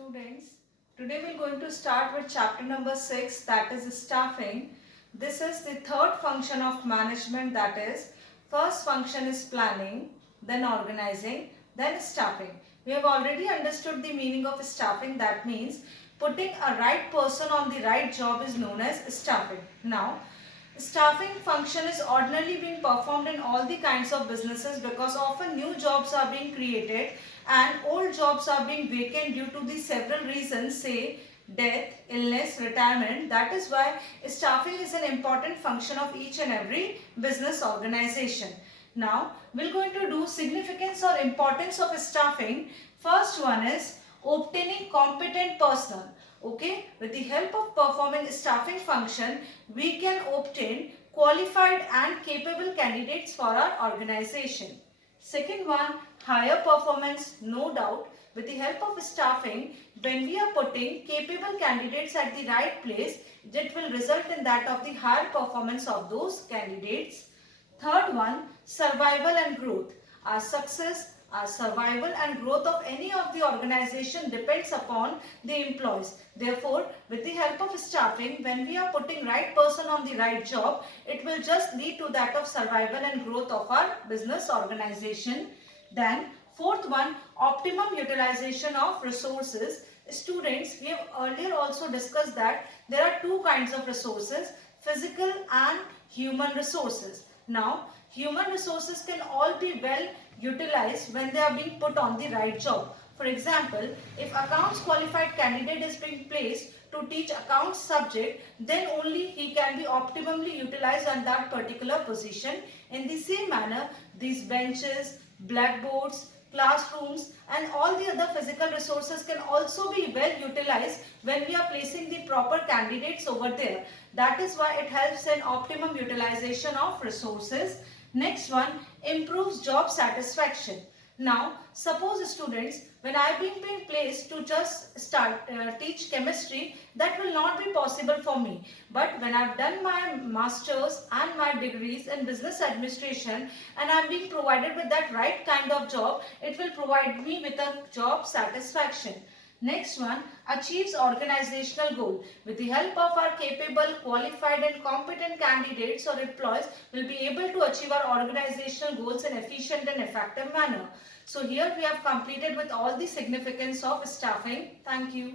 Students, today we are going to start with chapter number 6, that is staffing. This is the third function of management, that is, first function is planning, then organizing, then staffing. We have already understood the meaning of staffing, that means putting a right person on the right job is known as staffing. Now, staffing function is ordinarily being performed in all the kinds of businesses because often new jobs are being created and old jobs are being vacant due to the several reasons, say death, illness, retirement. That is why staffing is an important function of each and every business organization. Now, we're going to do significance or importance of staffing. First one is obtaining competent personnel. Okay, with the help of performing staffing function, we can obtain qualified and capable candidates for our organization. Second one, higher performance, no doubt. With the help of staffing, when we are putting capable candidates at the right place, it will result in that of the higher performance of those candidates. Third one, survival and growth. Our success, our survival and growth of any of the organization depends upon the employees. Therefore, with the help of staffing, when we are putting right person on the right job, it will just lead to that of survival and growth of our business organization. Then, fourth one, optimum utilization of resources. Students, we have earlier also discussed that there are two kinds of resources, physical and human resources. Now, human resources can all be well utilized when they are being put on the right job. For example, if accounts qualified candidate is being placed to teach accounts subject, then only he can be optimally utilized on that particular position. In the same manner, these benches, blackboards, classrooms and all the other physical resources can also be well utilized when we are placing the proper candidates over there. That is why it helps in optimum utilization of resources. Next one, improves job satisfaction. Now, suppose students, when I am being placed to just teach chemistry, that will not be possible for me. But when I have done my masters and my degrees in business administration and I am being provided with that right kind of job, it will provide me with a job satisfaction. Next one, achieves organizational goal. With the help of our capable, qualified and competent candidates or employees, we will be able to achieve our organizational goals in efficient and effective manner. So here we have completed with all the significance of staffing. Thank you.